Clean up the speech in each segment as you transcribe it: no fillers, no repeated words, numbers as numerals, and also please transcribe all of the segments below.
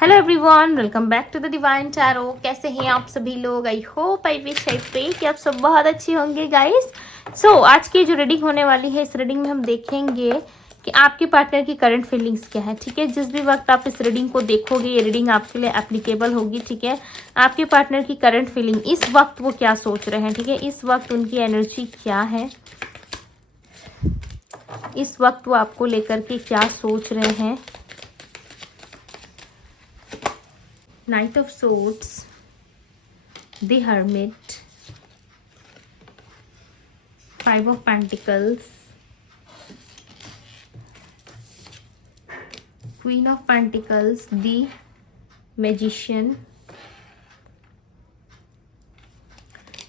Hello everyone, welcome back to the Divine Tarot. कैसे हैं आप सभी लोग? I hope, I wish, I pray कि आप सब बहुत अच्छे होंगे गाइस। सो आज की जो रीडिंग होने वाली है, इस रीडिंग में हम देखेंगे कि आपके पार्टनर की करंट फीलिंग्स क्या है। ठीक है, जिस भी वक्त आप इस रीडिंग को देखोगे ये रीडिंग आपके लिए एप्लीकेबल होगी। ठीक है, आपके पार्टनर की करंट फीलिंग, इस वक्त वो क्या सोच रहे हैं। ठीक है, इस वक्त उनकी एनर्जी क्या है, इस वक्त वो आपको लेकर के क्या सोच रहे हैं। Knight of Swords, the Hermit, Five of Pentacles, Queen of Pentacles, the Magician,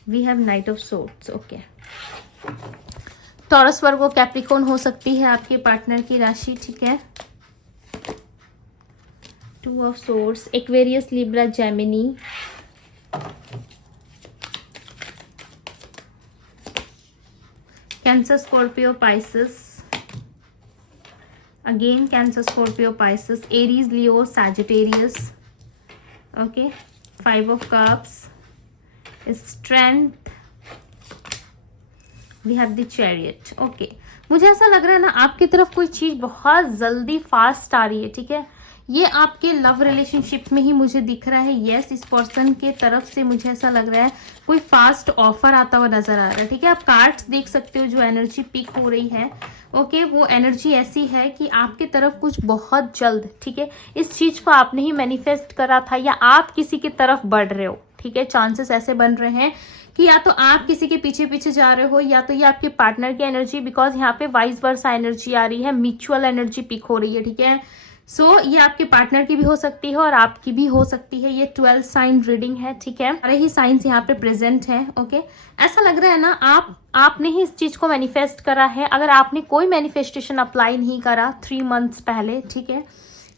we have Knight of Swords. Okay. Taurus, Virgo, Capricorn हो सकती है आपके पार्टनर की राशि। ठीक है, two of swords, Aquarius, Libra, Gemini, Cancer, Scorpio, Pisces, again Cancer, Scorpio, Pisces, Aries, Leo, Sagittarius. Okay, five of cups, strength, we have the chariot. Okay, मुझे ऐसा लग रहा है ना आपकी तरफ कोई चीज बहुत जल्दी फास्ट आ रही है। ठीक है, ये आपके लव रिलेशनशिप में ही मुझे दिख रहा है। यस, इस पर्सन के तरफ से मुझे ऐसा लग रहा है कोई फास्ट ऑफर आता हुआ नजर आ रहा है। ठीक है, आप कार्ड्स देख सकते हो, जो एनर्जी पिक हो रही है। ओके, वो एनर्जी ऐसी है कि आपके तरफ कुछ बहुत जल्द, ठीक है, इस चीज को आपने ही मैनिफेस्ट करा था या आप किसी की तरफ बढ़ रहे हो। ठीक है, चांसेस ऐसे बन रहे हैं कि या तो आप किसी के पीछे पीछे जा रहे हो या तो ये आपके पार्टनर की एनर्जी, बिकॉज यहाँ पे वाइस वर्सा एनर्जी आ रही है, म्यूचुअल एनर्जी पिक हो रही है। ठीक है, सो ये आपके पार्टनर की भी हो सकती है और आपकी भी हो सकती है। ये 12 साइन रीडिंग है। ठीक है, सारे ही साइंस यहाँ पे प्रेजेंट हैं। ओके, ऐसा लग रहा है ना आपने ही इस चीज को मैनिफेस्ट करा है। अगर आपने कोई मैनिफेस्टेशन अप्लाई नहीं करा 3 मंथ्स पहले, ठीक है,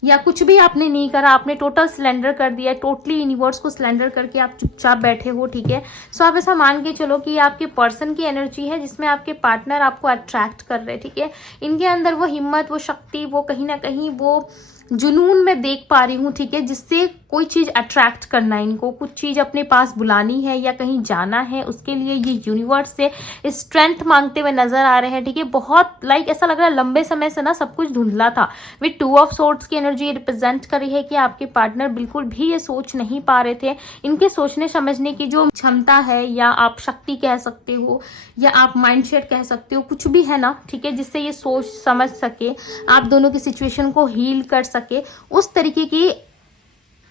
या कुछ भी आपने नहीं करा, आपने टोटल सिलेंडर कर दिया, टोटली यूनिवर्स को सिलेंडर करके आप चुपचाप बैठे हो। ठीक है, सो आप ऐसा मान के चलो कि आपके पर्सन की एनर्जी है जिसमें आपके पार्टनर आपको अट्रैक्ट कर रहे हैं। ठीक है, इनके अंदर वो हिम्मत, वो शक्ति, वो कहीं ना कहीं वो जुनून में देख पा रही हूँ। ठीक है, जिससे कोई चीज अट्रैक्ट करना है इनको, कुछ चीज अपने पास बुलानी है या कहीं जाना है, उसके लिए ये यूनिवर्स से स्ट्रेंथ मांगते हुए नजर आ रहे हैं। ठीक है, बहुत ऐसा लग रहा है लंबे समय से ना सब कुछ धुंधला था। विद 2 ऑफ सोर्ड्स की एनर्जी रिप्रेजेंट कर रही है कि आपके पार्टनर बिल्कुल भी ये सोच नहीं पा रहे थे। इनके सोचने समझने की जो क्षमता है, या आप शक्ति कह सकते हो या आप माइंडसेट कह सकते हो, कुछ भी है ना, ठीक है, जिससे ये सोच समझ सके, आप दोनों की सिचुएशन को हील कर सके, उस तरीके की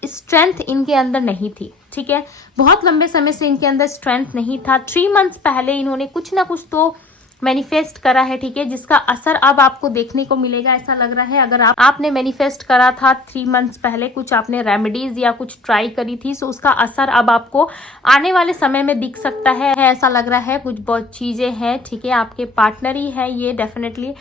स्ट्रेंथ इनके अंदर नहीं थी। ठीक है, बहुत लंबे समय से इनके अंदर स्ट्रेंथ नहीं था। 3 मंथ्स पहले इन्होंने कुछ ना कुछ तो मैनिफेस्ट करा है। ठीक है, जिसका असर अब आपको देखने को मिलेगा, ऐसा लग रहा है। अगर आपने मैनिफेस्ट करा था 3 मंथ्स पहले, कुछ आपने रेमेडीज या कुछ ट्राई करी थी, सो उसका असर अब आपको आने वाले समय में दिख सकता है। ऐसा लग रहा है कुछ बहुत चीजें हैं। ठीक है, आपके पार्टनर ही है ये, डेफिनेटली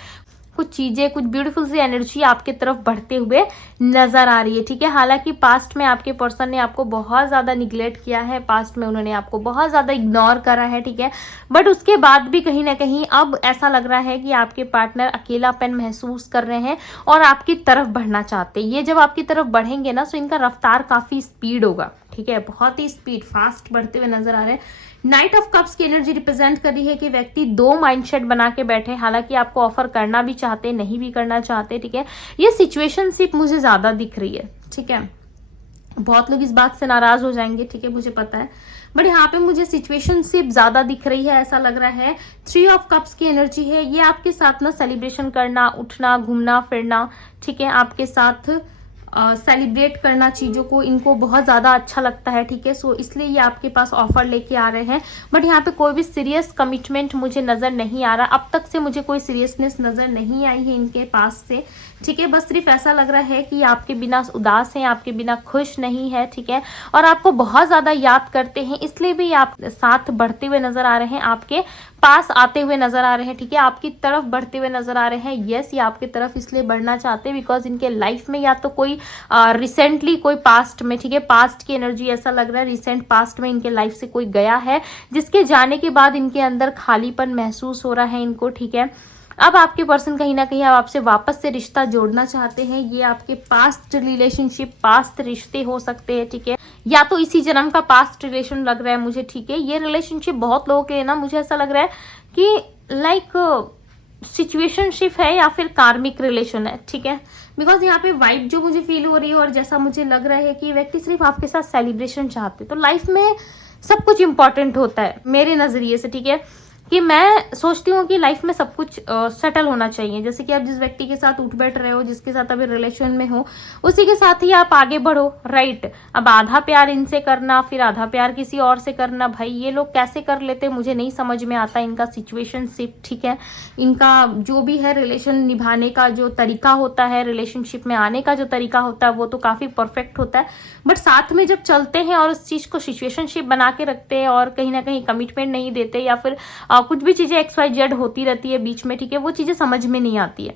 कुछ चीजें, कुछ ब्यूटीफुल सी एनर्जी आपके तरफ बढ़ते हुए नजर आ रही है। ठीक है, हालांकि पास्ट में आपके पर्सन ने आपको बहुत ज्यादा निग्लेक्ट किया है, पास्ट में उन्होंने आपको बहुत ज्यादा इग्नोर करा है। ठीक है, बट उसके बाद भी कहीं ना कहीं अब ऐसा लग रहा है कि आपके पार्टनर अकेलापन महसूस कर रहे हैं और आपकी तरफ बढ़ना चाहते हैं। ये जब आपकी तरफ बढ़ेंगे ना, तो इनका रफ्तार काफी स्पीड होगा। ठीक है, बहुत ही स्पीड, फास्ट बढ़ते हुए नजर आ रहे हैं। नाइट ऑफ कप्स की एनर्जी रिप्रेजेंट कर रही है कि व्यक्ति 2 माइंडसेट बना के बैठे, हालांकि आपको ऑफर करना भी चाहते, नहीं भी करना चाहते। ठीक है, ये सिचुएशनशिप मुझे ज्यादा दिख रही है। ठीक है, बहुत लोग इस बात से नाराज हो जाएंगे, ठीक है, मुझे पता है, बट यहाँ पे मुझे सिचुएशनशिप ज्यादा दिख रही है। ऐसा लग रहा है 3 ऑफ कप्स की एनर्जी है, ये आपके साथ ना सेलिब्रेशन करना, उठना, घूमना फिरना, ठीक है, आपके साथ सेलिब्रेट करना चीज़ों को, इनको बहुत ज़्यादा अच्छा लगता है। ठीक है, सो इसलिए ये आपके पास ऑफर लेके आ रहे हैं। बट यहाँ पे कोई भी सीरियस कमिटमेंट मुझे नज़र नहीं आ रहा, अब तक से मुझे कोई सीरियसनेस नज़र नहीं आई है इनके पास से। ठीक है, बस सिर्फ ऐसा लग रहा है कि आपके बिना उदास हैं, आपके बिना खुश नहीं है। ठीक है, और आपको बहुत ज़्यादा याद करते हैं, इसलिए भी आप साथ बढ़ते हुए नजर आ रहे हैं, आपके पास आते हुए नजर आ रहे हैं। ठीक है, आपकी तरफ बढ़ते हुए नजर आ रहे हैं। यस, ये आपकी तरफ इसलिए बढ़ना चाहते हैं बिकॉज इनके लाइफ में या तो कोई रिसेंटली कोई पास्ट में, ठीक है, पास्ट की एनर्जी ऐसा लग रहा है, रिसेंट पास्ट में इनके लाइफ से कोई गया है, जिसके जाने के बाद इनके अंदर खालीपन महसूस हो रहा है इनको। ठीक है, अब आपके पर्सन कहीं ना कहीं अब आपसे वापस से रिश्ता जोड़ना चाहते हैं। ये आपके पास्ट रिलेशनशिप, पास्ट रिश्ते हो सकते हैं, ठीक है, या तो इसी जन्म का पास्ट रिलेशन लग रहा है मुझे, ठीक है। ये रिलेशनशिप बहुत लोगों के लिए ना मुझे ऐसा लग रहा है कि लाइक सिचुएशनशिप है या फिर कार्मिक रिलेशन है, ठीक है। बिकॉज यहाँ पे वाइब जो मुझे फील हो रही है और जैसा मुझे लग रहा है कि व्यक्ति सिर्फ आपके साथ सेलिब्रेशन चाहते, तो लाइफ में सब कुछ इंपॉर्टेंट होता है मेरे नजरिए से, ठीक है, कि मैं सोचती हूँ कि लाइफ में सब कुछ सेटल होना चाहिए। जैसे कि आप जिस व्यक्ति के साथ उठ बैठ रहे हो, जिसके साथ अभी रिलेशन में हो, उसी के साथ ही आप आगे बढ़ो, राइट। अब आधा प्यार इनसे करना फिर आधा प्यार किसी और से करना, भाई ये लोग कैसे कर लेते मुझे नहीं समझ में आता। इनका सिचुएशनशिप, ठीक है, इनका जो भी है रिलेशन निभाने का जो तरीका होता है, रिलेशनशिप में आने का जो तरीका होता है, वो तो काफी परफेक्ट होता है। बट साथ में जब चलते हैं और उस चीज को सिचुएशनशिप बना के रखते हैं और कहीं ना कहीं कमिटमेंट नहीं देते या फिर कुछ भी चीजें XYZ होती रहती है बीच में, ठीक है, वो चीजें समझ में नहीं आती है।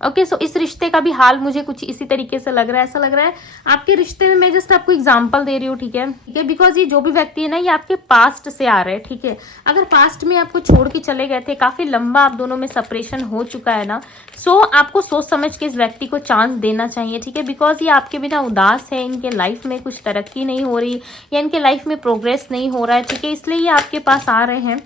ओके, सो इस रिश्ते का भी हाल मुझे कुछ इसी तरीके से लग रहा है। ऐसा लग रहा है आपके रिश्ते में, मैं जस्ट आपको एग्जांपल दे रही हूँ, ठीक है, बिकॉज ये जो भी व्यक्ति है ना, ये आपके पास्ट से आ रहे हैं, ठीक है। अगर पास्ट में आपको छोड़ के चले गए थे, काफी लंबा आप दोनों में सेपरेशन हो चुका है ना, सो आपको सोच समझ के इस व्यक्ति को चांस देना चाहिए, ठीक है। बिकॉज ये आपके बिना उदास है, इनके लाइफ में कुछ तरक्की नहीं हो रही या इनके लाइफ में प्रोग्रेस नहीं हो रहा है, ठीक है, इसलिए ये आपके पास आ रहे हैं।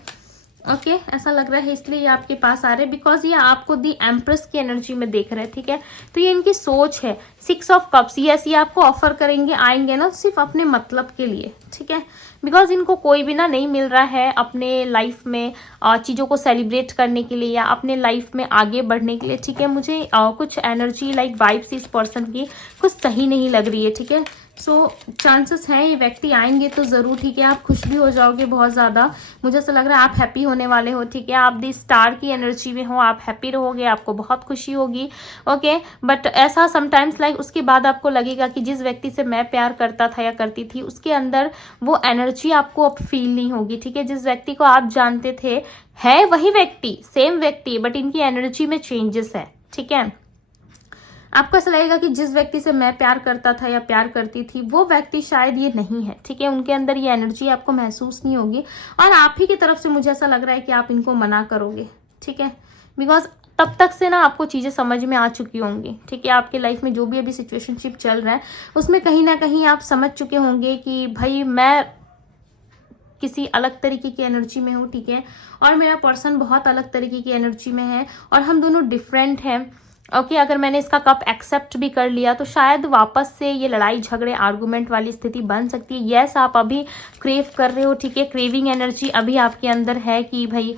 ओके, ऐसा लग रहा है इसलिए ये आपके पास आ रहे हैं, बिकॉज ये आपको दी एम्प्रेस की एनर्जी में देख रहे हैं, ठीक है। तो ये इनकी सोच है। 6 ऑफ कप्स, यस, ये आपको ऑफर करेंगे, आएंगे ना सिर्फ अपने मतलब के लिए, ठीक है। बिकॉज इनको कोई भी ना नहीं मिल रहा है अपने लाइफ में चीज़ों को सेलिब्रेट करने के लिए या अपने लाइफ में आगे बढ़ने के लिए, ठीक है। मुझे कुछ एनर्जी लाइक वाइब्स इस पर्सन की कुछ सही नहीं लग रही है, ठीक है। सो चांसेस हैं ये व्यक्ति आएंगे तो ज़रूर, ठीक है। आप खुश भी हो जाओगे बहुत ज़्यादा, मुझे ऐसा लग रहा है आप हैप्पी होने वाले हो, ठीक है। आप दी स्टार की एनर्जी में हो, आप हैप्पी रहोगे, आपको बहुत खुशी होगी, ओके। बट ऐसा समटाइम्स लाइक उसके बाद आपको लगेगा कि जिस व्यक्ति से मैं प्यार करता था या करती थी, उसके अंदर वो एनर्जी आपको अब फील नहीं होगी, ठीक है। जिस व्यक्ति को आप जानते थे है वही व्यक्ति, सेम व्यक्ति, बट इनकी एनर्जी में चेंजेस है, ठीक है। आपको ऐसा लगेगा कि जिस व्यक्ति से मैं प्यार करता था या प्यार करती थी, वो व्यक्ति शायद ये नहीं है, ठीक है। उनके अंदर ये एनर्जी आपको महसूस नहीं होगी और आप ही की तरफ से मुझे ऐसा लग रहा है कि आप इनको मना करोगे, ठीक है। बिकॉज तब तक से ना आपको चीज़ें समझ में आ चुकी होंगी, ठीक है। आपके लाइफ में जो भी अभी सिचुएशनशिप चल रहा है उसमें कहीं ना कहीं आप समझ चुके होंगे कि भाई मैं किसी अलग तरीके की एनर्जी में हूँ, ठीक है, और मेरा पर्सन बहुत अलग तरीके की एनर्जी में है और हम दोनों डिफरेंट हैं, ओके। अगर मैंने इसका कप एक्सेप्ट भी कर लिया तो शायद वापस से ये लड़ाई झगड़े आर्गुमेंट वाली स्थिति बन सकती है। यस, आप अभी क्रेव कर रहे हो, ठीक है, क्रेविंग एनर्जी अभी आपके अंदर है कि भाई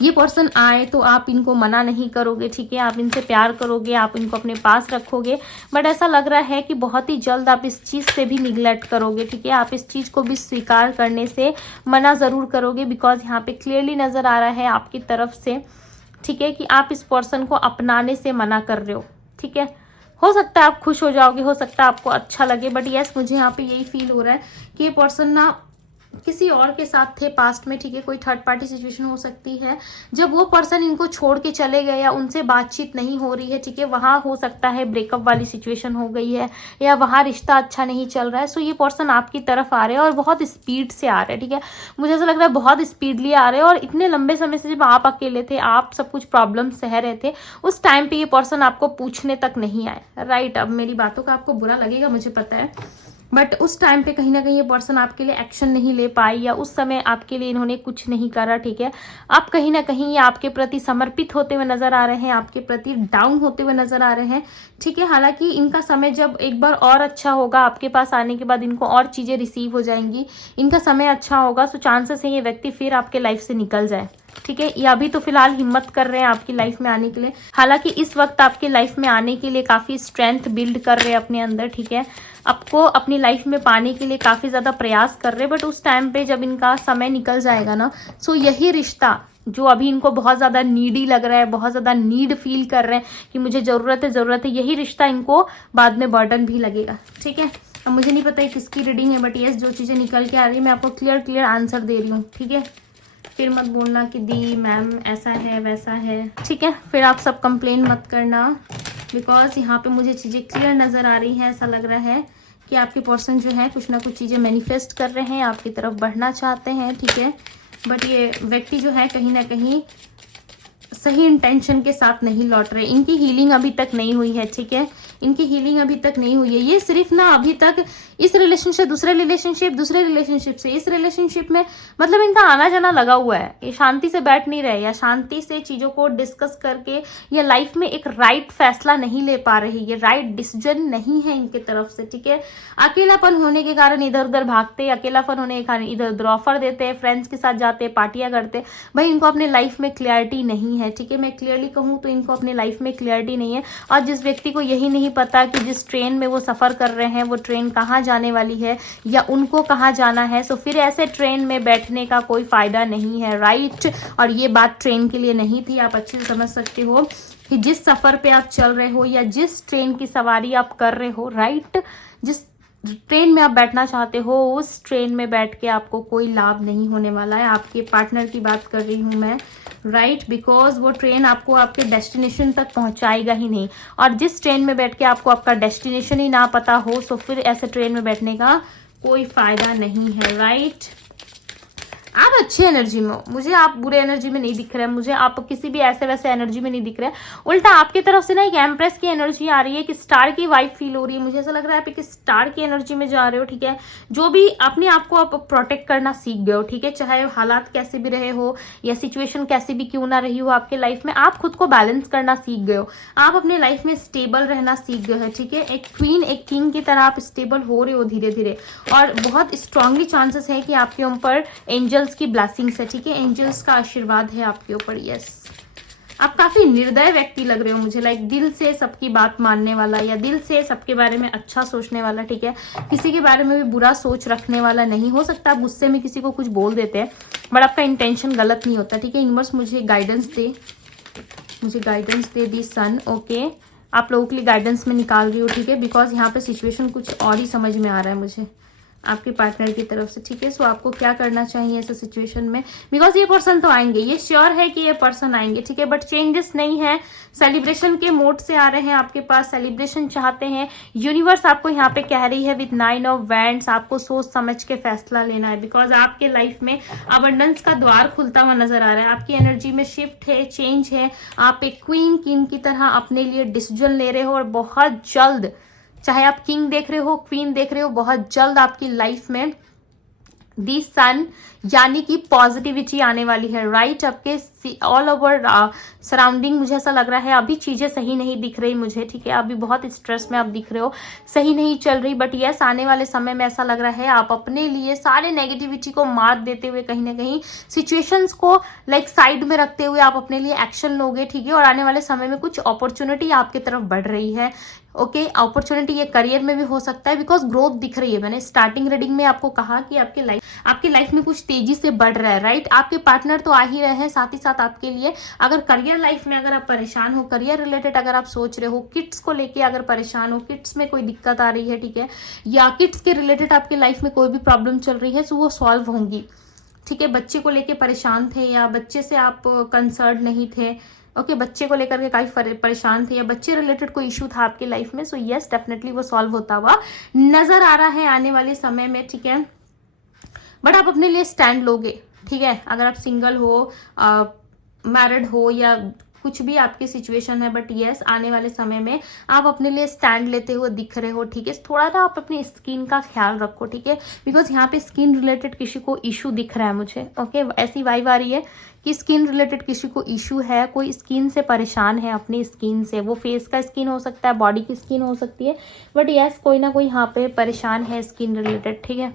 ये पर्सन आए तो आप इनको मना नहीं करोगे, ठीक है। आप इनसे प्यार करोगे, आप इनको अपने पास रखोगे, बट ऐसा लग रहा है कि बहुत ही जल्द आप इस चीज़ से भी निगलेक्ट करोगे, ठीक है। आप इस चीज़ को भी स्वीकार करने से मना ज़रूर करोगे, बिकॉज यहाँ पे क्लियरली नज़र आ रहा है आपकी तरफ से, ठीक है, कि आप इस पर्सन को अपनाने से मना कर रहे हो, ठीक है। हो सकता है आप खुश हो जाओगे, हो सकता है आपको अच्छा लगे, बट यस मुझे यहाँ पे यही फील हो रहा है कि ये पर्सन ना किसी और के साथ थे पास्ट में, ठीक है। कोई थर्ड पार्टी सिचुएशन हो सकती है। जब वो पर्सन इनको छोड़ के चले गए या उनसे बातचीत नहीं हो रही है, ठीक है, वहाँ हो सकता है ब्रेकअप वाली सिचुएशन हो गई है या वहाँ रिश्ता अच्छा नहीं चल रहा है। सो ये पर्सन आपकी तरफ आ रहे हैं और बहुत स्पीड से आ रहे हैं, ठीक है। मुझे ऐसा लग रहा है बहुत स्पीडली आ रहे हैं और इतने लंबे समय से जब आप अकेले थे, आप सब कुछ प्रॉब्लम सह रहे थे, उस टाइम पे ये पर्सन आपको पूछने तक नहीं आए, राइट। अब मेरी बातों का आपको बुरा लगेगा, मुझे पता है, बट उस टाइम पे कहीं ना कहीं ये पर्सन आपके लिए एक्शन नहीं ले पाए या उस समय आपके लिए इन्होंने कुछ नहीं करा, ठीक है। आप कहीं ना कहीं ये आपके प्रति समर्पित होते हुए नजर आ रहे हैं, आपके प्रति डाउन होते हुए नजर आ रहे हैं, ठीक है। हालांकि इनका समय जब एक बार और अच्छा होगा, आपके पास आने के बाद इनको और चीजें रिसीव हो जाएंगी, इनका समय अच्छा होगा, सो चांसेस है ये व्यक्ति फिर आपके लाइफ से निकल जाए, ठीक है। ये अभी तो फिलहाल हिम्मत कर रहे हैं आपकी लाइफ में आने के लिए। हालांकि इस वक्त आपकी लाइफ में आने के लिए काफी स्ट्रेंथ बिल्ड कर रहे हैं अपने अंदर, ठीक है। आपको अपनी लाइफ में पाने के लिए काफी ज्यादा प्रयास कर रहे हैं, बट उस टाइम पे जब इनका समय निकल जाएगा ना, सो यही रिश्ता जो अभी इनको बहुत ज्यादा नीडी लग रहा है, बहुत ज्यादा नीड फील कर रहे हैं कि मुझे जरूरत है, यही रिश्ता इनको बाद में बर्डन भी लगेगा, ठीक है। अब मुझे नहीं पता किसकी रीडिंग है, बट यस जो चीजें निकल के आ रही है मैं आपको क्लियर आंसर दे रही हूँ, ठीक है। फिर मत बोलना कि दी मैम ऐसा है वैसा है, ठीक है। फिर आप सब कंप्लेन मत करना, बिकॉज यहाँ पे मुझे चीज़ें क्लियर नज़र आ रही हैं। ऐसा लग रहा है कि आपके पर्सन जो है कुछ ना कुछ चीज़ें मैनिफेस्ट कर रहे हैं, आपकी तरफ बढ़ना चाहते हैं, ठीक है। बट ये व्यक्ति जो है कहीं ना कहीं सही इंटेंशन के साथ नहीं लौट रहे, इनकी हीलिंग अभी तक नहीं हुई है, ठीक है, इनकी हीलिंग अभी तक नहीं हुई है। ये सिर्फ ना अभी तक इस रिलेशनशिप दूसरे रिलेशनशिप से इस रिलेशनशिप में मतलब इनका आना जाना लगा हुआ है। ये शांति से बैठ नहीं रहे या शांति से चीजों को डिस्कस करके या लाइफ में एक राइट फैसला नहीं ले पा रही, ये राइट डिसीजन नहीं है इनके तरफ से, ठीक है। अकेलापन होने के कारण इधर उधर भागते, अकेलापन होने के कारण इधर उधर ऑफर देते, फ्रेंड्स के साथ जाते, पार्टियां करते। भाई इनको अपने लाइफ में क्लियरिटी नहीं है, ठीक है। मैं क्लियरली कहूँ तो इनको अपने लाइफ में क्लियरिटी नहीं है। और जिस व्यक्ति को यही नहीं पता कि जिस ट्रेन में वो सफर कर रहे हैं वो ट्रेन कहाँ जाने वाली है या उनको कहाँ जाना है, तो फिर ऐसे ट्रेन में बैठने का कोई फायदा नहीं है, राइट। और ये बात ट्रेन के लिए नहीं थी, आप अच्छे से समझ सकते हो कि जिस सफर पे आप चल रहे हो या जिस ट्रेन की सवारी आप कर रहे हो, राइट, जिस ट्रेन में आप बैठना चाहते हो उस ट्रेन में बैठ के आपको कोई लाभ नहीं होने वाला है। आपके पार्टनर की बात कर रही हूँ मैं, राइट, बिकॉज वो ट्रेन आपको आपके डेस्टिनेशन तक पहुंचाएगा ही नहीं। और जिस ट्रेन में बैठ के आपको आपका डेस्टिनेशन ही ना पता हो तो फिर ऐसे ट्रेन में बैठने का कोई फायदा नहीं है, राइट। आप अच्छी एनर्जी में हो, मुझे आप बुरे एनर्जी में नहीं दिख रहे हैं, मुझे आप किसी भी ऐसे वैसे एनर्जी में नहीं दिख रहे हैं। उल्टा आपकी तरफ से ना एक एम्प्रेस की एनर्जी आ रही है, कि स्टार की वाइब फील हो रही है। मुझे ऐसा लग रहा है आप एक स्टार की एनर्जी में जा रहे हो, ठीक है। जो भी अपने आप को आप प्रोटेक्ट करना सीख गए हो, ठीक है, चाहे हालात कैसे भी रहे हो या सिचुएशन कैसी भी क्यों ना रही हो आपके लाइफ में, आप खुद को बैलेंस करना सीख गए हो, आप अपने लाइफ में स्टेबल रहना सीख गए हो, ठीक है। एक क्वीन एक किंग की तरह आप स्टेबल हो रहे हो धीरे धीरे। और बहुत स्ट्रांगली चांसेस है कि आपके ऊपर एंजल्स की ब्लेसिंग्स है, ठीक है, एंजल्स का आशीर्वाद है आपके ऊपर, यस। आप काफी निर्दय व्यक्ति लग रहे हो मुझे, लाइक दिल से सबकी बात मानने वाला या दिल से सबके बारे में अच्छा सोचने वाला, ठीक है। किसी के बारे में भी बुरा सोच रखने वाला नहीं। हो सकता आप गुस्से में किसी को कुछ बोल देते हैं बट आपका इंटेंशन गलत नहीं होता, ठीक है। यूनिवर्स मुझे गाइडेंस दे दी सन, ओके। आप लोगों के लिए गाइडेंस में निकाल रही हो, ठीक है, बिकॉज यहाँ पे सिचुएशन कुछ और ही समझ में आ रहा है मुझे आपके पार्टनर की तरफ से, ठीक है। सो आपको क्या करना चाहिए ऐसे सिचुएशन में, बिकॉज ये पर्सन तो आएंगे, ये श्योर है कि ये पर्सन आएंगे, ठीक है, बट चेंजेस नहीं है। सेलिब्रेशन के मोड से आ रहे हैं आपके पास, सेलिब्रेशन चाहते हैं। यूनिवर्स आपको यहाँ पे कह रही है विद 9 ऑफ वैंड्स, आपको सोच समझ के फैसला लेना है, बिकॉज आपके लाइफ में अबंडेंस का द्वार खुलता हुआ नजर आ रहा है। आपकी एनर्जी में शिफ्ट है, चेंज है। आप एक क्वीन किंग की तरह अपने लिए डिसीजन ले रहे हो और बहुत जल्द, चाहे आप किंग देख रहे हो क्वीन देख रहे हो, बहुत जल्द आपकी लाइफ में दी सन यानी कि पॉजिटिविटी आने वाली है, राइट। आपके ऑल ओवर सराउंडिंग मुझे ऐसा लग रहा है अभी चीजें सही नहीं दिख रही मुझे, ठीक है, अभी बहुत स्ट्रेस में आप दिख रहे हो, सही नहीं चल रही। बट यस, आने वाले समय में ऐसा लग रहा है आप अपने लिए सारे नेगेटिविटी को मात देते हुए कहीं ना कहीं सिचुएशंस को लाइक साइड में रखते हुए आप अपने लिए एक्शन लोगे, ठीक है। और आने वाले समय में कुछ अपॉर्चुनिटी आपकी तरफ बढ़ रही है, ओके। अपॉर्चुनिटी ये करियर में भी हो सकता है, बिकॉज ग्रोथ दिख रही है। मैंने स्टार्टिंग रीडिंग में आपको कहा कि आपकी लाइफ में कुछ तेजी से बढ़ रहा है, राइट। आपके पार्टनर तो आ ही रहे हैं, साथ ही साथ आपके लिए अगर करियर लाइफ में अगर आप परेशान हो, करियर रिलेटेड अगर आप सोच रहे हो, किड्स को लेके अगर परेशान हो, किड्स में कोई दिक्कत आ रही है, ठीक है, या किड्स के रिलेटेड आपकी लाइफ में कोई भी प्रॉब्लम चल रही है, तो वो सॉल्व होंगी, ठीक है। बच्चे को लेके परेशान थे या बच्चे से आप कंसर्न नहीं थे, ओके, बच्चे को लेकर के काफी परेशान थे या बच्चे रिलेटेड कोई इशू था आपकी लाइफ में, सो यस डेफिनेटली वो सॉल्व होता हुआ नजर आ रहा है आने वाले समय में, ठीक है। बट आप अपने लिए स्टैंड लोगे, ठीक है, अगर आप सिंगल हो, मैरिड हो या कुछ भी आपकी सिचुएशन है, बट यस आने वाले समय में आप अपने लिए स्टैंड लेते हुए दिख रहे हो, ठीक है। थोड़ा सा आप अपनी स्किन का ख्याल रखो, ठीक है, बिकॉज यहाँ पे स्किन रिलेटेड किसी को इशू दिख रहा है मुझे, ओके। ऐसी वाइब आ रही है कि स्किन रिलेटेड किसी को इशू है, कोई स्किन से परेशान है, अपनी स्किन से, वो फेस का स्किन हो सकता है, बॉडी की स्किन हो सकती है, बट यस कोई ना कोई यहाँ पे परेशान है स्किन रिलेटेड, ठीक है।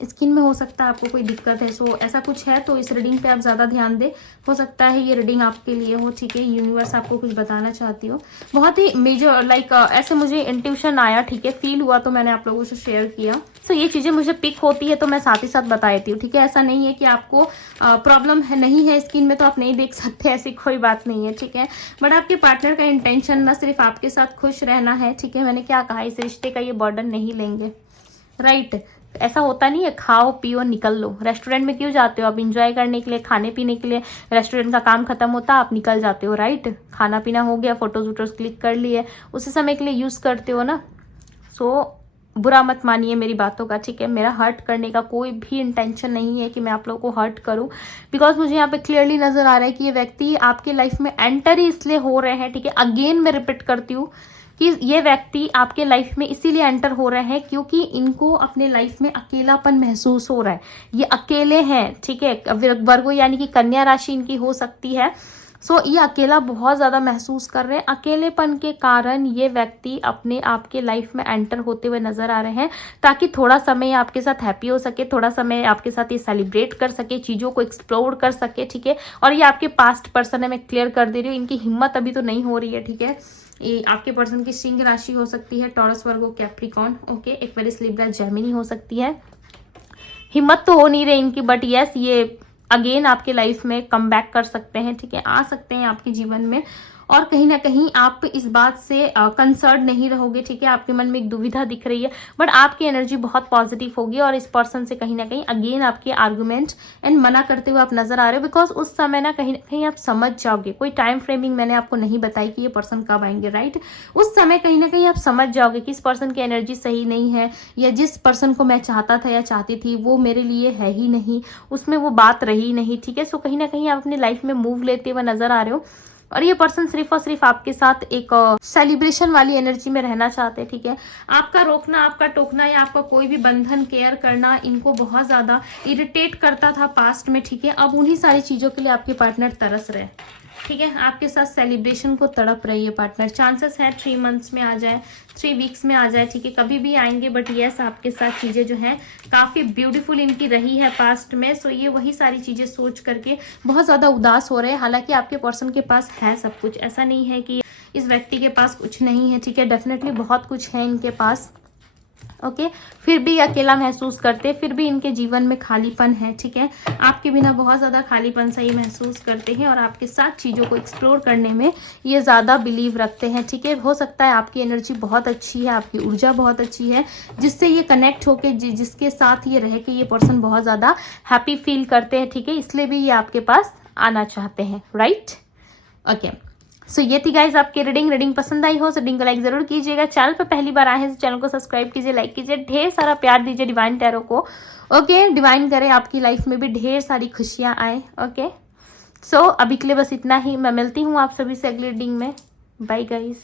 स्किन में हो सकता है आपको कोई दिक्कत है, सो ऐसा कुछ है तो इस रीडिंग पे आप ज़्यादा ध्यान दें, हो सकता है ये रीडिंग आपके लिए हो, ठीक है। यूनिवर्स आपको कुछ बताना चाहती हो, बहुत ही मेजर लाइक ऐसे मुझे इंट्यूशन आया, ठीक है, फील हुआ तो मैंने आप लोगों से शेयर किया। सो ये चीज़ें मुझे पिक होती है तो मैं साथ ही साथ बता देती हूँ, ठीक है। ऐसा नहीं है कि आपको प्रॉब्लम है नहीं है स्किन में तो आप नहीं देख सकते, ऐसी कोई बात नहीं है, ठीक है। बट आपके पार्टनर का इंटेंशन ना सिर्फ आपके साथ खुश रहना है, ठीक है। मैंने क्या कहा, इस रिश्ते का ये बर्डन नहीं लेंगे, राइट। ऐसा होता नहीं है खाओ पियो निकल लो। रेस्टोरेंट में क्यों जाते हो आप? इंजॉय करने के लिए, खाने पीने के लिए। रेस्टोरेंट का काम खत्म होता है आप निकल जाते हो, राइट। खाना पीना हो गया, फोटोज वोटोज क्लिक कर लिए, उसी समय के लिए यूज करते हो ना। सो बुरा मत मानिए मेरी बातों का, ठीक है। मेरा हर्ट करने का कोई भी इंटेंशन नहीं है कि मैं आप लोगों को हर्ट करूं, बिकॉज मुझे यहाँ पे क्लियरली नजर आ रहा है कि ये व्यक्ति आपकी लाइफ में एंटर ही इसलिए हो रहे हैं, ठीक है। अगेन मैं रिपीट करती हूँ कि ये व्यक्ति आपके लाइफ में इसीलिए एंटर हो रहे हैं क्योंकि इनको अपने लाइफ में अकेलापन महसूस हो रहा है। ये अकेले हैं, ठीक है। वर्गो यानी कि कन्या राशि इनकी हो सकती है। सो ये अकेला बहुत ज़्यादा महसूस कर रहे हैं। अकेलेपन के कारण ये व्यक्ति अपने आपके लाइफ में एंटर होते हुए नजर आ रहे हैं, ताकि थोड़ा समय आपके साथ हैप्पी हो सके, थोड़ा समय आपके साथ ये सेलिब्रेट कर सके, चीज़ों को एक्सप्लोर कर सके, ठीक है। और ये आपके पास्ट पर्सन है, मैं क्लियर कर दे रही हूँ। इनकी हिम्मत अभी तो नहीं हो रही है, ठीक है। ये आपके पर्सन की सिंह राशि हो सकती है, Taurus, Virgo, Capricorn, okay. Aquarius, Libra, Gemini हो सकती है। हिम्मत तो हो नहीं रही इनकी, बट यस ये अगेन आपके लाइफ में कम बैक कर सकते हैं, ठीक है। आ सकते हैं आपके जीवन में, और कहीं ना कहीं आप इस बात से कंसर्न नहीं रहोगे, ठीक है। आपके मन में एक दुविधा दिख रही है, बट आपकी एनर्जी बहुत पॉजिटिव होगी और इस पर्सन से कहीं ना कहीं अगेन आपके आर्गुमेंट एंड मना करते हुए आप नजर आ रहे हो, बिकॉज उस समय ना कहीं आप समझ जाओगे। कोई टाइम फ्रेमिंग मैंने आपको नहीं बताई कि ये पर्सन कब आएंगे, राइट। उस समय कहीं ना कहीं आप समझ जाओगे कि इस पर्सन की एनर्जी सही नहीं है, या जिस पर्सन को मैं चाहता था या चाहती थी वो मेरे लिए है ही नहीं, उसमें वो बात रही नहीं, ठीक है। सो कहीं ना कहीं आप अपनी लाइफ में मूव लेते हुए नजर आ रहे हो, और ये पर्सन सिर्फ और सिर्फ आपके साथ एक सेलिब्रेशन वाली एनर्जी में रहना चाहते हैं, ठीक है। आपका रोकना, आपका टोकना या आपका कोई भी बंधन, केयर करना इनको बहुत ज्यादा इरिटेट करता था पास्ट में, ठीक है। अब उन्हीं सारी चीजों के लिए आपके पार्टनर तरस रहे, ठीक है। आपके साथ सेलिब्रेशन को तड़प रही है पार्टनर। चांसेस है 3 मंथ्स में आ जाए, 3 वीक्स में आ जाए, ठीक है। कभी भी आएंगे, बट यस आपके साथ चीज़ें जो है काफ़ी ब्यूटीफुल इनकी रही है पास्ट में। सो ये वही सारी चीज़ें सोच करके बहुत ज़्यादा उदास हो रहे हैं। हालांकि आपके पर्सन के पास है सब कुछ, ऐसा नहीं है कि इस व्यक्ति के पास कुछ नहीं है, ठीक है। डेफिनेटली बहुत कुछ है इनके पास, ओके। फिर भी अकेला महसूस करते, फिर भी इनके जीवन में खालीपन है, ठीक है। आपके बिना बहुत ज़्यादा खालीपन सा ही महसूस करते हैं, और आपके साथ चीज़ों को एक्सप्लोर करने में ये ज़्यादा बिलीव रखते हैं, ठीक है। हो सकता है आपकी एनर्जी बहुत अच्छी है, आपकी ऊर्जा बहुत अच्छी है, जिससे ये कनेक्ट होके जिसके साथ ये रह के ये पर्सन बहुत ज़्यादा हैप्पी फील करते हैं, ठीक है। इसलिए भी ये आपके पास आना चाहते हैं, राइट, ओके। सो ये थी गाइज आपकी रीडिंग पसंद आई हो तो रीडिंग को लाइक जरूर कीजिएगा। चैनल पर पहली बार आए हैं तो चैनल को सब्सक्राइब कीजिए, लाइक कीजिए, ढेर सारा प्यार दीजिए डिवाइन टैरो को, ओके। डिवाइन करे आपकी लाइफ में भी ढेर सारी खुशियां आए, ओके। सो अभी के लिए बस इतना ही। मैं मिलती हूँ आप सभी से अगली रीडिंग में। Bye guys.